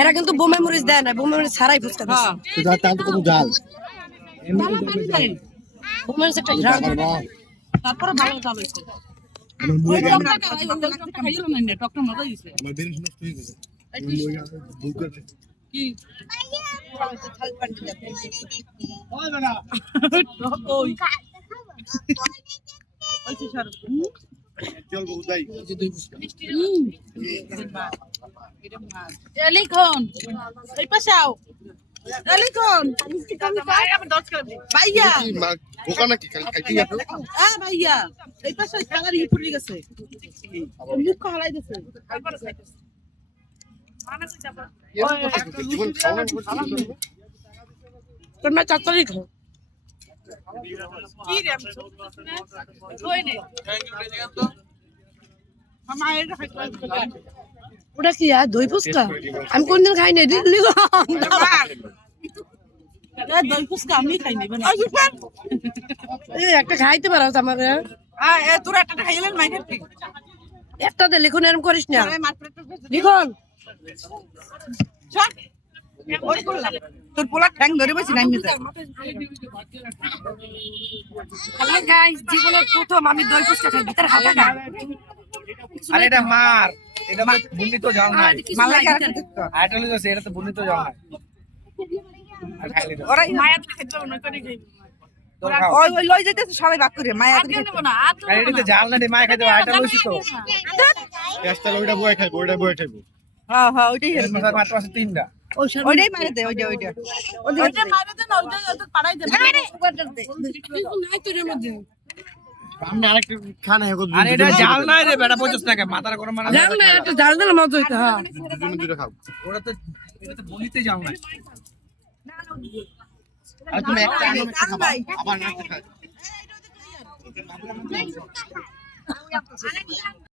এরা কিন্তু বোমা মরিচ দেয় না, বোমা মরিচ ছাড়াই ফুচকা দিচ্ছে। বোমা মরিচ একটা ঘ্রাণ। তারপরে ভালো জাল হয়েছে। টকটা মজা দিছে কি লিখন এই পাশে আও লিখন ভাইয়া ভাইয়া এই পাশে খাগার ই পড়ে গেছে মুখ হারাই দিছে তোমরা চাচড়ি খাও। কি রে কই নে মায়ের ওটা কি আর দই ফুচকা? আমি কোনদিন খাই নাই। দই ফুচকা আমি খাই নি একটা খাইতে পারো আমাকে। তোর একটা খাইলেন মাইনের ঠিক একটা দে, লিখন এরকম করিস না লিখন। তোর পোলা ঠ্যাং ধরে বসি নাই জীবনের প্রথম আমি দই ফুচকা খাই, ভিতরে হালকা না। আরে এটা মার, এটা বুন্নি তো যাও না। মালাই আইটল আছে, এটা তো বুন্নি তো যাও না। আর খাইলে দাও। ওরা মায়া খাইতে না করে খাই তোর খাও। ওই লই যাইতেছে সবাই ভাগ করে মায়া করে নেব না আর এটাতে জাল না দে, মায় খাইতে আইটল লইছি তো। গ্যাসটা ওইটা বয়ে খাইবো, ওইটা বয়ে খাইবো। হ্যাঁ হ্যাঁ ওইটাই এর মধ্যে মাত্র আছে তিনটা। ওইটাই মারে দে ওইটা মারে দে না ওইটা তো পাড়াই দে নাই তোর মধ্যে সামনে আরেকটা খানা এখন আর এটা জাল না রে বেটা 50 টাকা মাথার গরম মানে। জান না, একটা জাল দিলে মজা হইতো। হ্যাঁ দুজনে দুটো খাও। ওটা তো এটা তো বুনিতে যাও না। আর তুমি একটা আনো, একটা খাবা, আবার একটা খাও।